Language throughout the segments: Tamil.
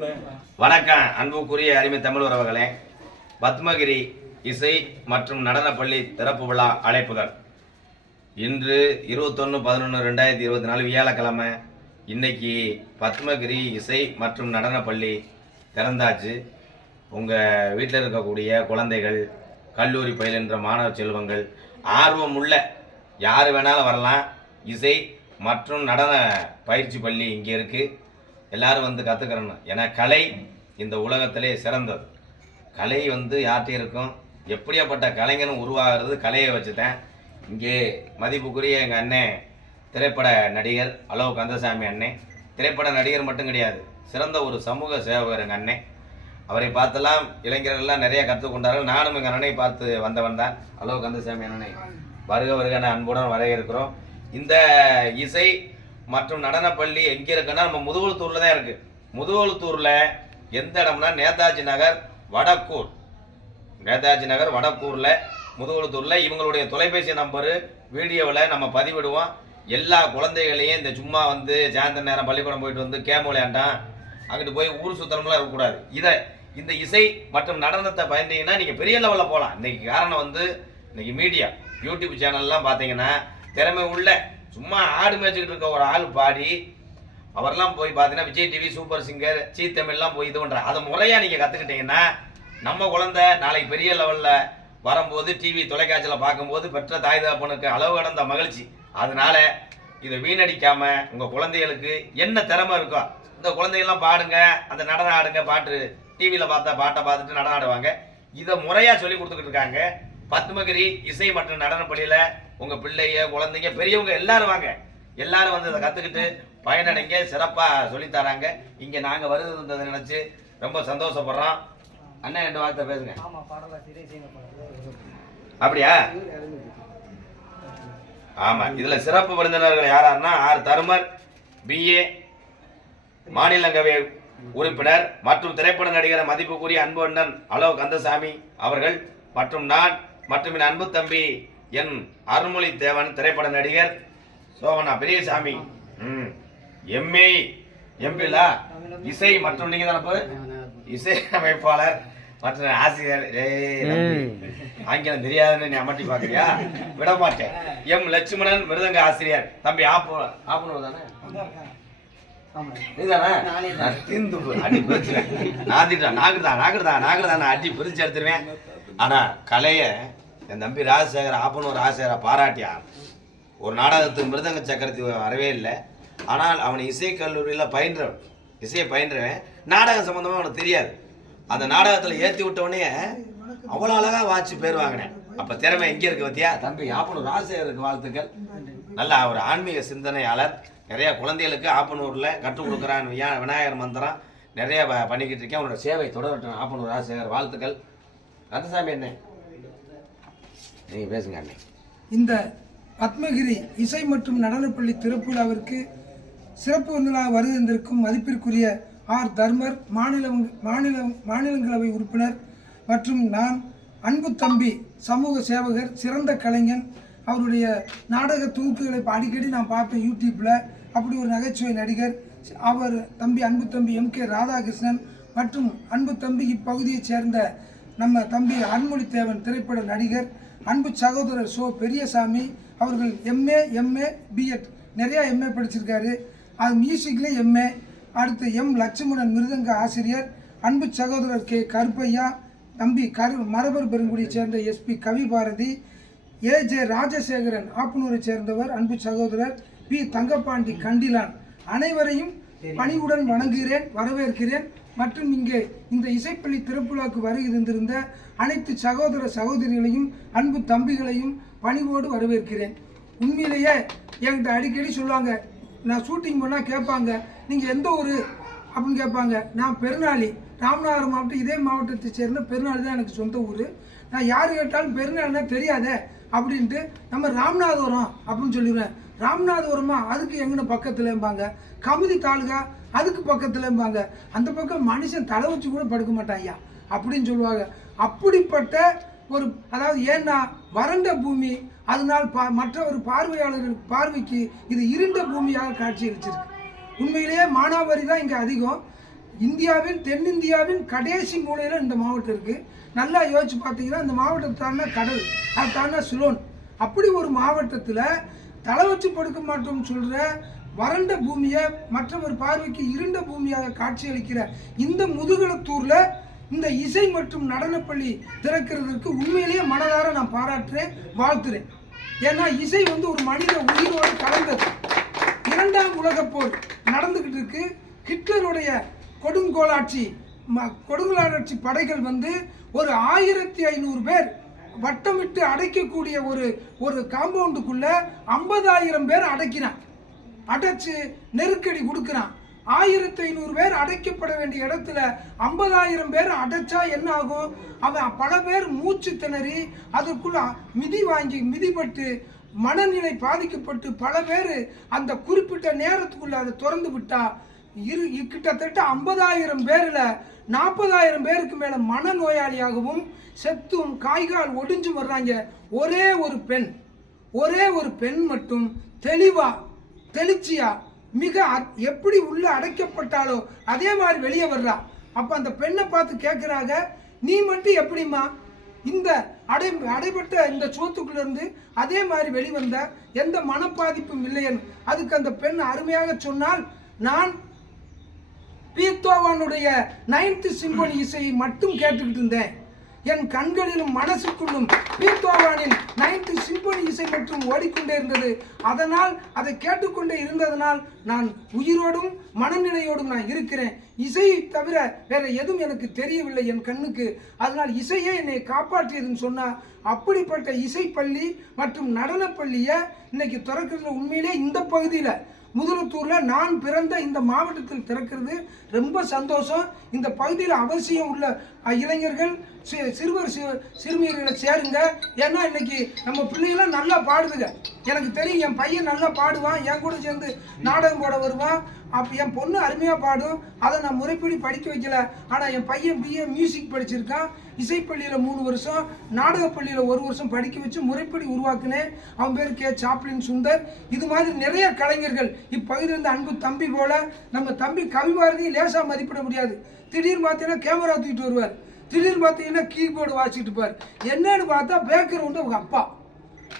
வணக்கம். அன்புக்குரிய அருமை தமிழ் உறவுகளே பத்மகிரி இசை மற்றும் நடனப்பள்ளி திறப்பு விழா அழைப்புகள். இன்று இருபத்தொன்று பதினொன்று ரெண்டாயிரத்தி இருபத்தி நாலு வியாழக்கிழமை இன்னைக்கு பத்மகிரி இசை மற்றும் நடனப்பள்ளி திறந்தாச்சு. உங்கள் வீட்டில் இருக்கக்கூடிய குழந்தைகள் கல்லூரி பயிலுன்ற மாணவ செல்வங்கள் ஆர்வம் உள்ள யார் வேணாலும் வரலாம். இசை மற்றும் நடன பயிற்சி பள்ளி இங்கே இருக்குது எல்லாரும் வந்து கற்றுக்கிறணும் ஏன்னா கலை இந்த உலகத்திலே சிறந்தது. கலை வந்து யார்கிட்ட இருக்கும்? எப்படியாப்பட்ட கலைஞனும் உருவாகிறது? கலையை வச்சுட்டேன் இங்கே மதிப்புக்குரிய எங்கள் அண்ணன் திரைப்பட நடிகர் அலோ கந்தசாமி அண்ணன். திரைப்பட நடிகர் மட்டும் கிடையாது. சிறந்த ஒரு சமூக சேவகர் எங்கள் அண்ணன். அவரை பார்த்தெல்லாம் இளைஞர்கள்லாம் நிறைய கற்றுக்கொண்டார்கள் நானும் எங்கள் அண்ணனை பார்த்து வந்தவன் தான் அலோ கந்தசாமி அண்ணனை. வருக வருகன அன்புடன் வரவேற்கிறோம். இந்த இசை மற்றும் நடனப்பள்ளி எங்கே இருக்குன்னா நம்ம முதுகுளத்தூரில் தான் இருக்குது முதுகுளத்தூரில் எந்த இடம்னா நேதாஜி நகர் வடக்கூர். நேதாஜி நகர் வடக்கூரில் முதுகுளத்தூரில். இவங்களுடைய தொலைபேசி நம்பரு வீடியோவில் நம்ம பதிவிடுவோம். எல்லா குழந்தைகளையும் இந்த சும்மா வந்து சாயந்தர நேரம் பள்ளிக்கூடம் போயிட்டு வந்து கேம் விளையாண்டான். அங்கிட்டு போய் ஊர் சுத்தனம்லாம் இருக்கக்கூடாது இதை இந்த இசை மற்றும் நடனத்தை பயந்தீங்கன்னா நீங்கள் பெரிய லெவலில் போகலாம் இன்றைக்கி காரணம் வந்து இன்றைக்கி மீடியா யூடியூப் சேனல்லாம் பார்த்தீங்கன்னா திறமை உள்ள சும்மா ஆடு மேய்ச்சிக்கிட்டு இருக்க ஒரு ஆள் பாடி அவர்லாம் போய் பார்த்தீங்கன்னா Vijay TV super singer Zee தமிழ்லாம் போய் இது பண்ணுற அதை முறையாக நீங்கள் கற்றுக்கிட்டீங்கன்னா நம்ம குழந்தை நாளைக்கு பெரிய லெவலில் வரும்போது டிவி தொலைக்காட்சியில் பார்க்கும்போது பெற்ற தாய் தகப்பனுக்கு அளவு கடந்த மகிழ்ச்சி. அதனால இதை வீணடிக்காமல் உங்கள் குழந்தைகளுக்கு என்ன திறமை இருக்கோ இந்த குழந்தைகள்லாம் பாடுங்க அந்த நடனம் ஆடுங்க பாட்டு டிவியில் பார்த்தா பாட்டை பார்த்துட்டு நடனம் ஆடுவாங்க. இதை முறையாக சொல்லி கொடுத்துக்கிட்டு இருக்காங்க. பத்மகிரி இசை மற்றும் நடனப்பள்ளியில் உங்கள் பிள்ளைங்க குழந்தைங்க பெரியவங்க எல்லாரும் வாங்க. எல்லாரும் வந்து இதை கற்றுக்கிட்டு பயனடைங்க சிறப்பாக சொல்லித் தராங்க. இங்கே நாங்கள் வருதுன்றதை நினச்சி ரொம்ப சந்தோஷப்படுறோம். அண்ணன் ரெண்டு வார்த்தை பேசுங்க. அப்படியா? ஆமா இதுல சிறப்பு விருந்தினர்கள் யாராருன்னா ஆர். தருமர் பிஏ மாநிலங்களவை உறுப்பினர் மற்றும் திரைப்பட நடிகர் மதிப்புக்குரிய அன்பு அண்ணன் அலோ கந்தசாமி அவர்கள் மற்றும் நான் மற்றும் என் அன்பு தம்பி என் அருள்மொழி தேவன் திரைப்பட நடிகர் சோகனா பெரியசாமி. ம். எம்ஏ எம்பிலா இசை மற்றும் நீங்க தானே இசை அமைப்பாளர் மற்ற ஆசிரியர். ஆங்கிலம் தெரியாதுன்னு நீ அமட்டி பாக்குறியா விட மாட்டேன் எம் லட்சுமணன் மிருதங்க ஆசிரியர். தம்பி ஆப்பு ஆப்புனூர் தானே? ஆமா நீதானே அடி அடி பிரிச்சு எடுத்துருவேன். ஆனா கலையை என் தம்பி ராஜசேகர் ஆப்பனூர் ராஜசேகரை பாராட்டியா? ஒரு நாடகத்துக்கு மிருதங்க சக்கரவர்த்தி வரவே இல்லை. ஆனால் அவன் இசை கல்லூரியில் பயின்றவன். இசையை பயின்றவன். நாடகம் சம்மந்தமாக அவனுக்கு தெரியாது. அந்த நாடகத்தில் ஏற்றி விட்டவனே அவ்வளோ அழகாக வாட்சி பேர் வாங்கினேன். அப்போ திறமை எங்கே இருக்கு பத்தியா? தம்பி ஆப்பனூர் ராஜசேகருக்கு வாழ்த்துக்கள். நல்ல ஒரு ஆன்மீக சிந்தனையாளர். நிறையா குழந்தைகளுக்கு ஆப்பனூரில் கற்றுக் கொடுக்குறான். வியா- விநாயகர் மந்திரம் நிறையா பண்ணிக்கிட்டு இருக்கேன். அவனோட சேவை தொடரட்டும். ஆப்பனூர் ராஜசேகர் வாழ்த்துக்கள். கந்தசாமி என்ன நீங்கள் பேசுங்க அண்ணே. இந்த பத்மகிரி இசை மற்றும் நடனப்பள்ளி திறப்பு விழாவிற்கு சிறப்பு விருந்தினராக வருகின்றிருக்கும் மதிப்பிற்குரிய ஆர். தர்மர் மாநில மாநில மாநிலங்களவை உறுப்பினர் மற்றும் நான் அன்பு தம்பி சமூக சேவகர் சிறந்த கலைஞன் அவருடைய நாடக தொகுப்புகளை அடிக்கடி நான் பார்ப்பேன் யூடியூப்பில் அப்படி ஒரு நகைச்சுவை நடிகர் அவர் தம்பி அன்பு தம்பி எம். கே. ராதாகிருஷ்ணன் மற்றும் அன்பு தம்பி இப்பகுதியைச் சேர்ந்த நம்ம தம்பி அன்மொழி தேவன் திரைப்பட நடிகர் அன்பு சகோதரர் சோ பெரியசாமி அவர்கள் எம்ஏ எம்ஏ பிஎட் நிறையா எம்ஏ படிச்சிருக்காரு. அது மியூசிக்லேயும் எம்ஏ அடுத்து எம் லட்சுமணன் மிருதங்க ஆசிரியர். அன்பு சகோதரர் கே கருப்பையா. தம்பி கரு மரபர் பெருங்குடியை சேர்ந்த SP Kavi Bharathi A J Rajasekaran ஆப்பனூரை சேர்ந்தவர் அன்பு சகோதரர் பி தங்கப்பாண்டி கண்டிலான். அனைவரையும் பணிவுடன் வணங்குகிறேன் வரவேற்கிறேன். மற்றும் இங்கே இந்த இசைப்பள்ளி திறப்புலாக்கு வருகை தந்திருந்த அனைத்து சகோதர சகோதரிகளையும் அன்பு தம்பிகளையும் பணிவோடு வரவேற்கிறேன். உண்மையிலேயே என்கிட்ட அடிக்கடி சொல்லுவாங்க நான் ஷூட்டிங் பண்ணால் கேட்பாங்க நீங்கள் எந்த ஊர்? அப்படின்னு கேட்பாங்க. நான் பெருநாளி ராமநாதபுரம் மாவட்டம் இதே மாவட்டத்தை சேர்ந்த பெருநாள் தான் எனக்கு சொந்த ஊர். நான் யார் கேட்டாலும் பெருநாள்னா தெரியாதே அப்படின்ட்டு நம்ம ராமநாதபுரம் அப்படின்னு சொல்லிடுவேன். ராமநாதபுரமா? அதுக்கு எங்கன்னு பக்கத்துலம்பாங்க. கமுதி தாலுகா அதுக்கு பக்கத்துலம்பாங்க. அந்த பக்கம் மனுஷன் தலை வச்சு கூட படுக்க மாட்டான் ஐயா. அப்படின்னு சொல்லுவாங்க. அப்படிப்பட்ட ஒரு அதாவது ஏன்னா வறண்ட பூமி அதனால் பா மற்ற ஒரு பார்வையாளர்கள் பார்வைக்கு இது இருண்ட பூமியாக காட்சியளிச்சிருக்கு. உண்மையிலேயே மானாவாரி தான் இங்கே அதிகம். இந்தியாவின் தென்னிந்தியாவின் கடைசி மூலையில் இந்த மாவட்டம் இருக்குது நல்லா யோசிச்சு பார்த்தீங்கன்னா இந்த மாவட்டம் தானே கடல் அது தானே சுலோன். அப்படி ஒரு மாவட்டத்தில் தலை வச்சு படுக்க மாட்டோம்னு சொல்கிற வறண்ட பூமியை மற்றவர் பார்வைக்கு இருண்ட பூமியாக காட்சியளிக்கிற இந்த முதுகலத்தூரில் இந்த இசை மற்றும் நடனப்பள்ளி திறக்கிறதுக்கு உண்மையிலேயே மனதார நான் பாராட்டுறேன் வாழ்த்துறேன். ஏன்னா இசை வந்து ஒரு மனித உயிரோடு கலந்தது. இரண்டாம் உலகப் போர் நடந்துக்கிட்டு இருக்கு. ஹிட்லருடைய கொடுங்கோலாட்சி ம- கொடுங்கோலாட்சி படைகள் வந்து ஒரு ஆயிரத்தி ஐநூறு பேர் வட்டமிட்டு அடைக்கக்கூடிய ஒரு ஒரு காம்பவுண்டுக்குள்ள ஐம்பதாயிரம் பேர் அடைக்கினான் அடைச்சு நெருக்கடி கொடுக்குறான். ஆயிரத்தி ஐநூறு பேர் அடைக்கப்பட வேண்டிய இடத்துல ஐம்பதாயிரம் பேர் அடைச்சா என்ன ஆகும்? அவன் பல பேர் மூச்சு திணறி அதற்குள்ள மிதி வாங்கி மிதிப்பட்டு மனநிலை பாதிக்கப்பட்டு பல பேர் அந்த குறிப்பிட்ட நேரத்துக்குள்ள அதை திறந்து விட்டா இரு கிட்டத்தட்ட ஐம்பதாயிரம் பேரில் நாற்பதாயிரம் பேருக்கு மேலே மனநோயாளியாகவும் செத்தும் காய்கால் ஒடிஞ்சு வர்றாங்க. ஒரே ஒரு பெண் ஒரே ஒரு பெண் மட்டும் தெளிவாக தெளிச்சியா? மிக அ- எப்படி உள்ள அடைக்கப்பட்டாலோ அதே மாதிரி வெளியே வர்றா. அப்ப அந்த பெண்ணை பார்த்து கேட்குறாங்க நீ மட்டும் எப்படிம்மா? இந்த அடை அடைபட்ட இந்த சோத்துக்குள்ள இருந்து அதே மாதிரி வெளிவந்த எந்த மனப்பாதிப்பும் இல்லையன் அதுக்கு அந்த பெண் அருமையாக சொன்னால் நான் பீத்தோவானுடைய நைன்த் சிம்பனி இசையை மட்டும் கேட்டுக்கிட்டு இருந்தேன். என் கண்களிலும் மனசுக்குள்ளும் பீத்தோவானின் நைன்த்து சிம்பனி இசை மற்றும் ஓடிக்கொண்டே இருந்தது. அதனால் அதை கேட்டுக்கொண்டே இருந்ததனால் நான் உயிரோடும் மனநிலையோடும் நான் இருக்கிறேன். இசையை தவிர வேற எதுவும் எனக்கு தெரியவில்லை என் கண்ணுக்கு. அதனால் இசையே என்னை காப்பாற்றியதுன்னு சொன்னால் அப்படிப்பட்ட இசைப்பள்ளி மற்றும் நடனப்பள்ளியை இன்னைக்கு திறக்கிறது உண்மையிலே இந்த பகுதியில் முதலத்தூரில் நான் பிறந்த இந்த மாவட்டத்தில் திறக்கிறது ரொம்ப சந்தோஷம். இந்த பகுதியில் அவசியம் உள்ள இளைஞர்கள் சி- சிறுவர் சி- சிறுமியர்களை சேருங்க. ஏன்னா இன்னைக்கு நம்ம பிள்ளைகளாம் நல்லா பாடுதுங்க. எனக்கு தெரியும் என் பையன் நல்லா பாடுவான். என் கூட சேர்ந்து நாடகம் போட வருவான். அப்போ என் பொண்ணு அருமையாக பாடும். அதை நான் முறைப்படி படிக்க வைக்கல. ஆனால் என் பையன் பிஏ மியூசிக் படிச்சிருக்கான். இசைப்பள்ளியில் மூணு வருஷம் நாடகப் பள்ளியில் ஒரு வருஷம் படிக்க வச்சு முறைப்படி உருவாக்குனேன். அவன் பேர் கே. சாப்ளின் சுந்தர். இது மாதிரி நிறைய கலைஞர்கள். இப்பகுதியில் அன்பு தம்பி போல நம்ம தம்பி கவிபாரதியும் லேசாக மதிப்பிட முடியாது. திடீர்னு பார்த்தீங்கன்னா கேமரா தூக்கிட்டு வருவார். திடீர்னு பார்த்தீங்கன்னா கீபோர்டு வாசிச்சுட்டு இருப்பார். என்னன்னு பார்த்தா பேக்ரவுண்டு அவங்க அப்பா.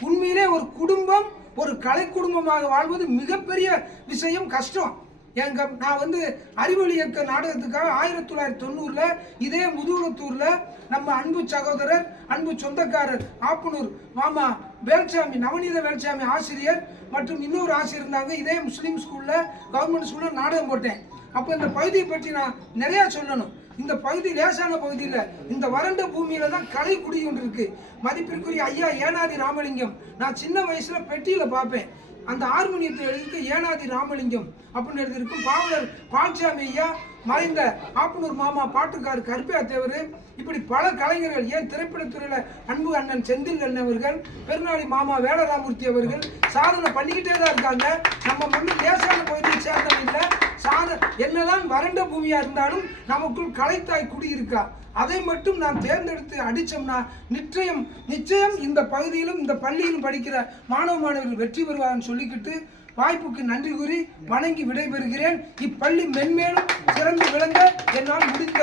உண்மையிலே ஒரு குடும்பம் ஒரு கலை குடும்பமாக வாழ்வது மிகப்பெரிய விஷயம் கஷ்டம். எங்க நான் வந்து அறிவொளி இயக்க நாடகத்துக்காக ஆயிரத்தி தொள்ளாயிரத்தி தொண்ணூறுல இதே முதுகுளத்தூர்ல நம்ம அன்பு சகோதரர் அன்பு சொந்தக்காரர் ஆப்பனூர் மாமா வேல்சாமி நவநீத வேல்சாமி ஆசிரியர் மற்றும் இன்னொரு ஆசிரியர் இருந்தாங்க. இதே முஸ்லீம் ஸ்கூல்ல கவர்மெண்ட் ஸ்கூல்ல நாடகம் போட்டேன். அப்போ இந்த பகுதியை பற்றி நான் நிறையா சொல்லணும். இந்த பகுதி லேசான பகுதியில் இந்த வறண்ட பூமியில தான் கலை குடிகொண்டிருக்கு. மதிப்பிற்குரிய ஐயா ஏனாதி ராமலிங்கம். நான் சின்ன வயசுல பெட்டியில பார்ப்பேன். அந்த ஆர்மோனியத்தில் எழுதியிருக்க ஏனாதி ராமலிங்கம் அப்படின்னு எழுதியிருக்கும் பாவலர் பால்சாமி ஐயா மறைந்த ஆப்பனூர் மாமா பாட்டுக்கார் கருப்பையா தேவர் இப்படி பல கலைஞர்கள் ஏன் திரைப்படத்துறையில் அன்பு அண்ணன் செந்தில் அண்ணன் அவர்கள் பெருநாளி மாமா வேலராமூர்த்தி அவர்கள் சாதனை பண்ணிக்கிட்டே தான் இருக்காங்க. நம்ம மண்ணு லேசான பகுதியை சேர்ந்தவங்க சாத என்னதான் வறண்ட பூமியாக இருந்தாலும் நமக்குள் கலைத்தாய் குடி இருக்கா அதை மட்டும் நாம் தேர்ந்தெடுத்து அடிச்சோம்னா நிச்சயம் நிச்சயம் இந்த பகுதியிலும் இந்த பள்ளியிலும் படிக்கிற மாணவ மாணவர்கள் வெற்றி பெறுவார்னு சொல்லிக்கிட்டு வாய்ப்புக்கு நன்றி கூறி வணங்கி விடைபெறுகிறேன். இப்பள்ளி மென்மேலும் சிறந்து விளங்க என்னால் முடிந்த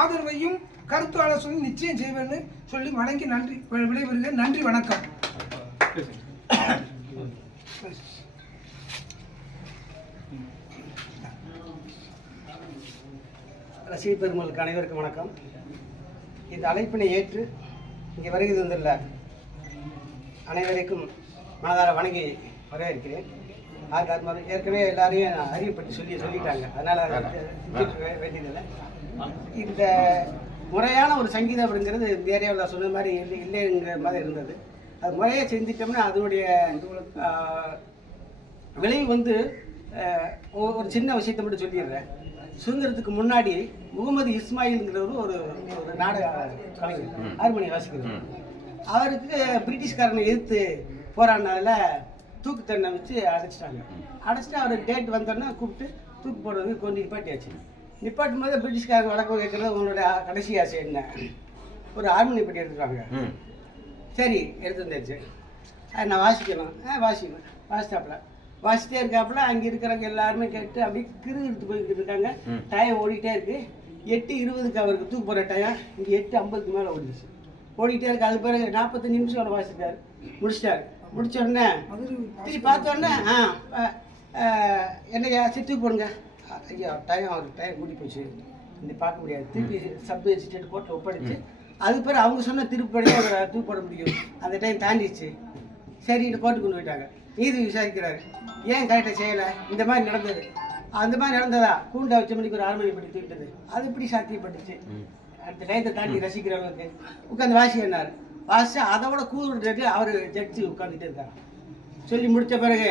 ஆதரவையும் கருத்து ஆலோசனையும் நிச்சயம் செய்வேன்னு சொல்லி வணங்கி நன்றி விடைபெறுகிறேன். நன்றி வணக்கம். ரசிக பெருமளுக்கு அனைவருக்கும் வணக்கம். இந்த அழைப்பினை ஏற்று இங்கே வருகை தந்துள்ள அனைவருக்கும் மனதார வணங்கி வரவேற்கிறேன். மாதிரி ஏற்கனவே எல்லாரையும் நான் அறிவுப்பட்டு சொல்லி சொல்லிட்டாங்க. அதனால் வேண்டியதில்லை. இந்த முறையான ஒரு சங்கீதம் அப்படிங்கிறது ஏரியாவில் சொன்ன மாதிரி இல்லை இல்லைங்கிற மாதிரி இருந்தது. அது முறையாக செஞ்சிட்டோம்னா அதனுடைய விளைவு வந்து ஒரு சின்ன விஷயத்தை மட்டும் சொல்லிடுறேன். சுதந்திரத்துக்கு முன்னாடி முகமது இஸ்மாயில்ங்கிறவர் ஒரு ஒரு நாடக கலைஞர் ஹார்மோனி வாசிக்கிறவர். அவருக்கு பிரிட்டிஷ்காரனை எதிர்த்து போராடினதில் தூக்கு தண்டனை வச்சு அடைச்சிட்டாங்க. அடைச்சிட்டு அவர் டேட் வந்தோடனே கூப்பிட்டு தூக்கு போடுறது கொண்டு நிப்பாட்டியாச்சு. நிப்பாட்டும் போது பிரிட்டிஷ்காரங்க வழக்கம் கேட்குறது உங்களோட கடைசி ஆசை என்ன? ஒரு ஹார்மோனி பெட்டி எடுத்துட்டாங்க ம். சரி எடுத்து வந்தாச்சு அது நான் வாசிக்கணும். ஆ வாசிக்கணும். வாசித்தாப்புல வாசிட்டே இருக்காப்புல அங்கே இருக்கிறவங்க எல்லாருமே கேட்டு அப்படியே கிரு எடுத்து போய்கிட்டு இருக்காங்க. டயம் ஓடிட்டே இருக்கு. எட்டு இருபதுக்கு அவருக்கு தூக்கு போகிற டயம் இங்கே எட்டு ஐம்பதுக்கு மேலே ஓடிடுச்சு. ஓடிட்டே இருக்கு. அது பிறகு நாற்பத்தஞ்சு நிமிஷம் அவர் வாசிட்டாரு முடிச்சிட்டாரு. முடிச்ச உடனே திருப்பி பார்த்த உடனே ஆ என்னையா சித்து போடுங்க ஐயா டைம் அவருக்கு டைம் கூட்டி போச்சு. இந்த பார்க்க முடியாது. திருப்பி சப் அசிஸ்டன்ட் கோர்ட்டில் ஒப்படைச்சு அது பிறகு அவங்க சொன்ன திருப்படி அவரை தூக்கு போட முடியும். அந்த டைம் தாண்டிடுச்சு. சரின்னு கோர்ட்டுக்கு கொண்டு போயிட்டாங்க. நீதி விசாரிக்கிறாரு. ஏன் கரெக்டாக செய்யலை? இந்த மாதிரி நடந்தது. அந்த மாதிரி நடந்ததா? கூண்டை வச்ச மணிக்கு ஒரு அரை மணி படி தூக்கிட்டது. அது எப்படி சாத்தியப்பட்டுச்சு. அடுத்த டயத்தை தாண்டி ரசிக்கிறவங்களுக்கு உட்காந்து வாசி என்னார்? வாசிச்சு அதை விட கூடுறது அவர் ஜட்ஜி உட்காந்துட்டு இருக்காரு. சொல்லி முடிச்ச பிறகு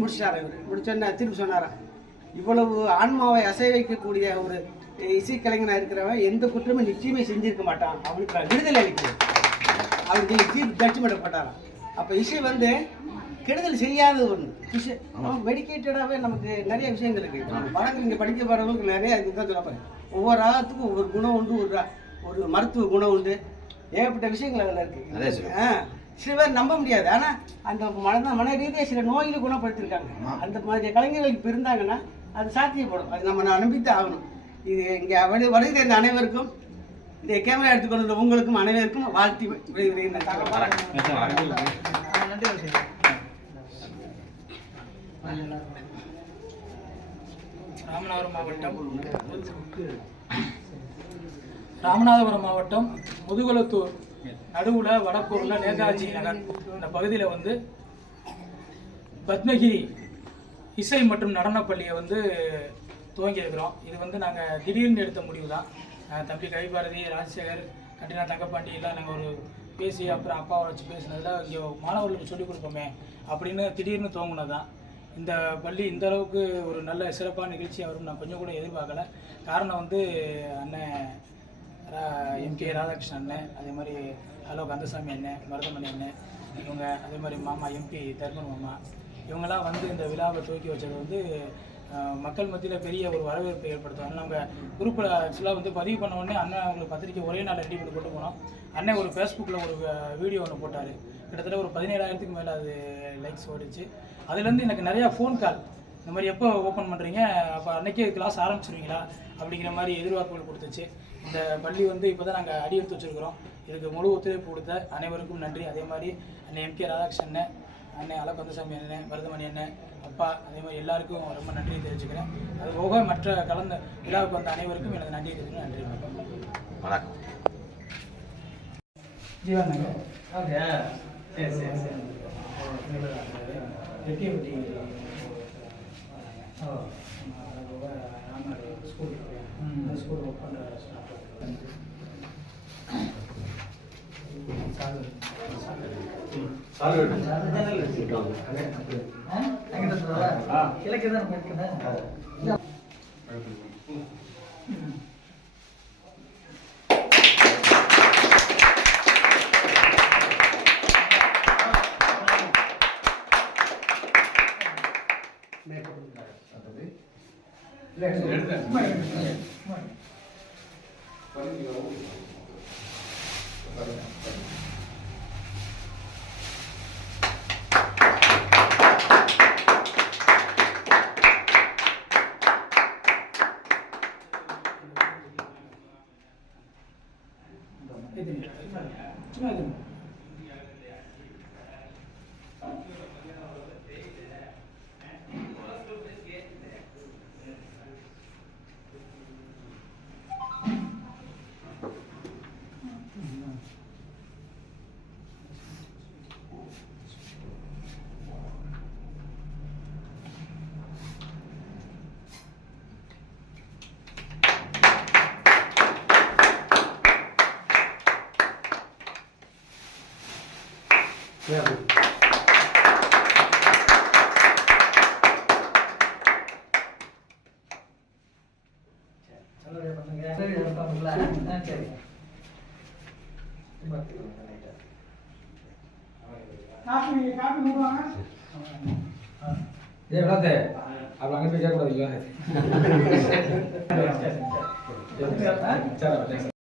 முடிச்சிட்டார் இவர்? முடிச்சோன்னா திருப்பி சொன்னாராம் இவ்வளவு ஆன்மாவை அசை வைக்கக்கூடிய ஒரு இசைக்கலைஞனாக இருக்கிறவன் எந்த குற்றமும் நிச்சயமே செஞ்சிருக்க மாட்டான். அவனுக்கு விடுதலை அளிக்கிறேன். அவருக்கு தீர்ப்பு ஜட்ஜ்மெண்ட் போட்டாராம் அப்போ இசை வந்து கெடுதல் செய்யாத ஒன்று இசை மெடிக்கேட்டடாகவே நமக்கு நிறைய விஷயங்கள் இருக்குது படங்கள் இங்கே படிக்க போகிறவங்களுக்கு நிறைய இதுதான் சொல்ல போகிறேன் ஒவ்வொரு ராகத்துக்கும் ஒவ்வொரு குணம் உண்டு ஒரு ஒரு மருத்துவ குணம் உண்டு. ஏகப்பட்ட விஷயங்கள் அதில் அதே இருக்குது. ஆ சில பேர் நம்ப முடியாது. ஆனால் அந்த மன மன ரீதியாக சில நோய்களை குணப்படுத்தியிருக்காங்க அந்த மாதிரி கலைஞர்கள் இப்போ இருந்தாங்கன்னா அது சாத்தியப்படும். அது நம்ம நம்பித்தான் ஆகணும். இது இங்கே வரு வருகிற இந்த அனைவருக்கும் இந்த கேமரா எடுத்துக்கொண்டு உங்களுக்கும் அனைவருக்கும் வாழ்த்தி விடைகிறேன் ராமநாதபுரம் மாவட்டம். ராமநாதபுரம் மாவட்டம் முதுகுளத்தூர் நடுவில் வடக்கூரில் நேதாஜி நகர். இந்த பகுதியில் வந்து பத்மகிரி இசை மற்றும் நடனப் பள்ளியை வந்து துவங்கியிருக்கிறோம். இது வந்து நாங்கள் திடீர்னு எடுத்த முடிவு தான் தம்பி கவிபாரதி ராஜசேகர் கட்டினா தங்கப்பாண்டி எல்லாம் நாங்கள் ஒரு பேசி அப்புறம் அப்பாவை வச்சு பேசினதில் இங்கே மாணவர்களுக்கு சொல்லிக் கொடுப்போமே அப்படின்னு திடீர்னு துவங்கினது தான் இந்த பள்ளி இந்த அளவுக்கு ஒரு நல்ல சிறப்பான நிகழ்ச்சியாக வரும் நான் கொஞ்சம் கூட எதிர்பார்க்கல. காரணம் வந்து அண்ணன் எம்கே ராதாகிருஷ்ணன் அண்ணன் அதே மாதிரி ஹலோ கந்தசாமி அண்ணன் மருதமணி அண்ணன் இவங்க அதே மாதிரி மாமா எம்பி தர்மன் மாமா இவங்கெல்லாம் வந்து இந்த விழாவை துவக்கி வச்சது வந்து மக்கள் மத்தியில் பெரிய ஒரு வரவேற்பை ஏற்படுத்துவாங்க நம்ம குரூப்பில் ஆக்சுவலாக வந்து பதிவு பண்ண உடனே அண்ணன் அவங்களுக்கு பத்திரிக்கை ஒரே நாள் ரெடி பண்ணி போட்டு போனோம். அண்ணன் ஒரு ஃபேஸ்புக்கில் ஒரு வீடியோ ஒன்று போட்டார். கிட்டத்தட்ட ஒரு பதினேழாயிரத்துக்கு மேலே அது லைக்ஸ் ஓடிச்சு. அதுலேருந்து எனக்கு நிறையா ஃபோன் கால் இந்த மாதிரி எப்போ ஓப்பன் பண்ணுறீங்க அப்போ அன்னைக்கே கிளாஸ் ஆரம்பிச்சிருவீங்களா? அப்படிங்கிற மாதிரி எதிர்பார்ப்புகள் கொடுத்துச்சு. இந்த பள்ளி வந்து இப்போ தான் நாங்கள் அடி எடுத்து வச்சுருக்கிறோம். இதுக்கு முழு ஒத்துழைப்பு கொடுத்த அனைவருக்கும் நன்றி. அதே மாதிரி அண்ணன் எம்கே ராதாகிருஷ்ணன் அண்ணன் அண்ணன் அல கந்தசாமி அண்ணன் மருதமணி அண்ணன் அப்பா அதே மாதிரி எல்லாருக்கும் ரொம்ப நன்றி தெரிவிச்சுக்கிறேன். அது போக மற்ற கலந்த விழாவுக்கு வந்த அனைவருக்கும் எனது நன்றி தெரிவிக்கிறேன் நன்றி. வணக்கம். வணக்கம் ஜீவன் நகர். ஓகே. சரி சரி சரி. ரெட்டியப்பட்டி ஓ ஸ்கூல் அந்த ஸ்கூல் ஒர்க் பண்ணுற கிழக்கு தான் படிக்கிறேன் இது சும்மா இது சரி காப்பி காப்பி மூடுவாங்க? ஏ விடாதே